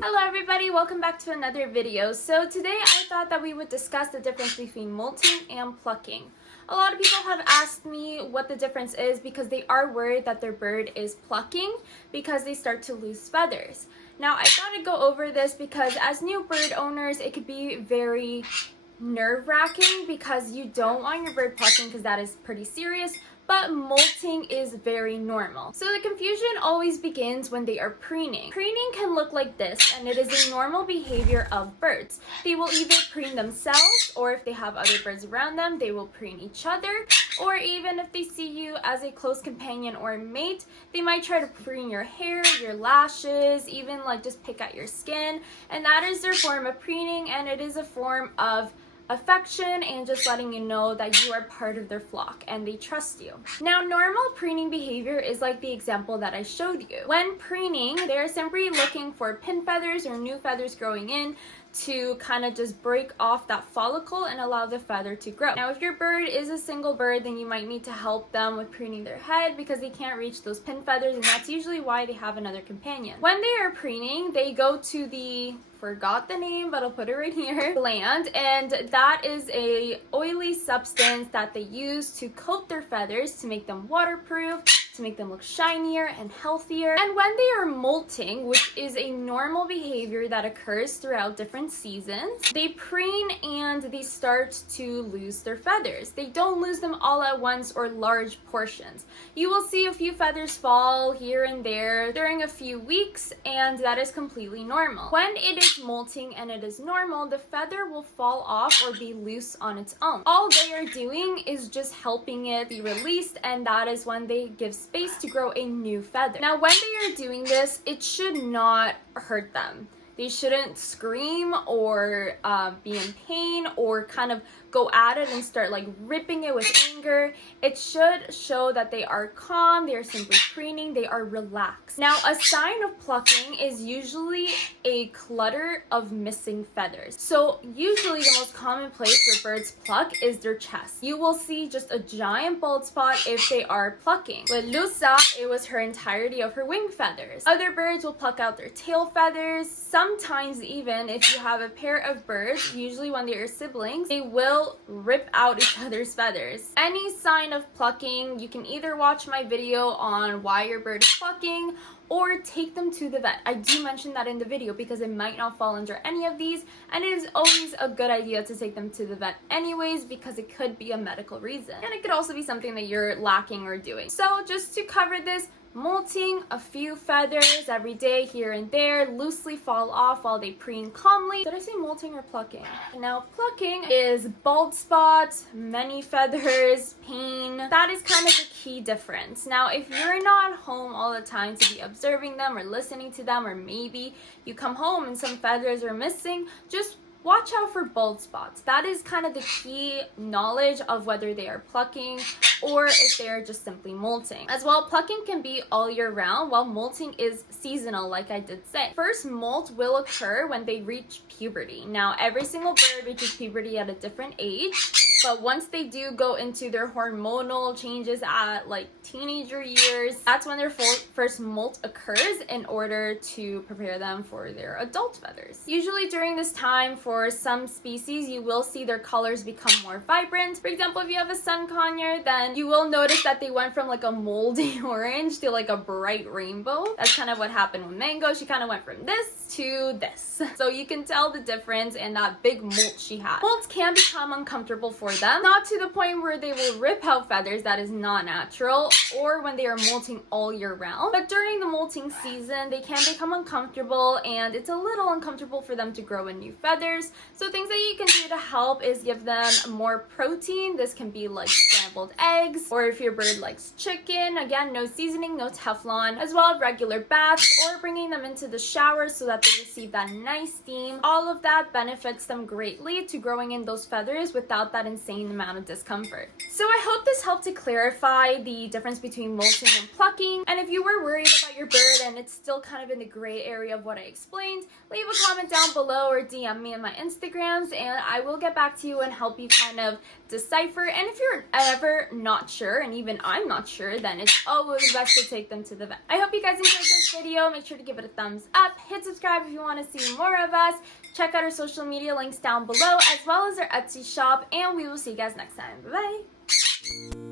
Hello everybody, welcome back to another video. So today I thought that we would discuss the difference between molting and plucking. A lot of people have asked me what the difference is because they are worried that their bird is plucking because they start to lose feathers. Now I thought I'd go over this because as new bird owners it could be very nerve-wracking because you don't want your bird plucking because that is pretty serious, but molting is very normal. So the confusion always begins when they are preening. Preening can look like this, and it is a normal behavior of birds. They will either preen themselves, or if they have other birds around them, they will preen each other, or even if they see you as a close companion or mate, they might try to preen your hair, your lashes, even like just pick at your skin, and that is their form of preening, and it is a form of affection and just letting you know that you are part of their flock and they trust you. Now, normal preening behavior is like the example that I showed you. When preening, they're simply looking for pin feathers or new feathers growing in to kind of just break off that follicle and allow the feather to grow. Now, if your bird is a single bird, then you might need to help them with preening their head because they can't reach those pin feathers, and that's usually why they have another companion. When they are preening, they go to the, forgot the name, but I'll put it right here, gland, and that is a oily substance that they use to coat their feathers to make them waterproof, to make them look shinier and healthier. And when they are molting, which is a normal behavior that occurs throughout different seasons, they preen and they start to lose their feathers. They don't lose them all at once or large portions. You will see a few feathers fall here and there during a few weeks, and that is completely normal. When it is molting and it is normal, the feather will fall off or be loose on its own. All they are doing is just helping it be released, and that is when they give space to grow a new feather. Now, when they are doing this, it should not hurt them. They shouldn't scream or be in pain or kind of go at it and start like ripping it with anger. It should show that they are calm, they are simply preening, they are relaxed. Now, a sign of plucking is usually a clutter of missing feathers. So usually the most common place where birds pluck is their chest. You will see just a giant bald spot if they are plucking. With Lusa, it was her entirety of her wing feathers. Other birds will pluck out their tail feathers. Sometimes even if you have a pair of birds, usually when they are siblings, they will rip out each other's feathers. Any sign of plucking, you can either watch my video on why your bird is plucking or take them to the vet. I do mention that in the video because it might not fall under any of these, and it is always a good idea to take them to the vet anyways because it could be a medical reason, and it could also be something that you're lacking or doing. So just to cover this, molting, a few feathers every day here and there, loosely fall off while they preen calmly. Did I say molting or plucking? Now, plucking is bald spots, many feathers, pain. That is kind of the key difference. Now, if you're not home all the time to be observing them or listening to them, or maybe you come home and some feathers are missing, just watch out for bald spots. That is kind of the key knowledge of whether they are plucking or if they're just simply molting. As well, plucking can be all year round, while molting is seasonal, like I did say. First molt will occur when they reach puberty. Now, every single bird reaches puberty at a different age, but once they do go into their hormonal changes at like teenager years, that's when their first molt occurs in order to prepare them for their adult feathers. Usually during this time, for some species, you will see their colors become more vibrant. For example, if you have a sun conure, then you will notice that they went from like a moldy orange to like a bright rainbow. That's kind of what happened with Mango. She kind of went from this to this. So you can tell the difference in that big molt she had. Molts can become uncomfortable for them, not to the point where they will rip out feathers, that is not natural, or when they are molting all year round. But during the molting season, they can become uncomfortable, and it's a little uncomfortable for them to grow in new feathers. So things that you can do to help is give them more protein. This can be like scrambled eggs, or if your bird likes chicken, again, no seasoning, no Teflon, as well as regular baths, or bringing them into the shower so that they receive that nice steam. All of that benefits them greatly to growing in those feathers without that insane amount of discomfort. So I hope this helped to clarify the difference between molting and plucking. And if you were worried about your bird and it's still kind of in the gray area of what I explained, leave a comment down below or DM me on my Instagrams, and I will get back to you and help you kind of decipher. And if you're ever not not sure, and even I'm not sure, then it's always best to take them to the vet. I hope you guys enjoyed this video. Make sure to give it a thumbs up. Hit subscribe if you want to see more of us. Check out our social media links down below, as well as our Etsy shop, and we will see you guys next time. Bye-bye.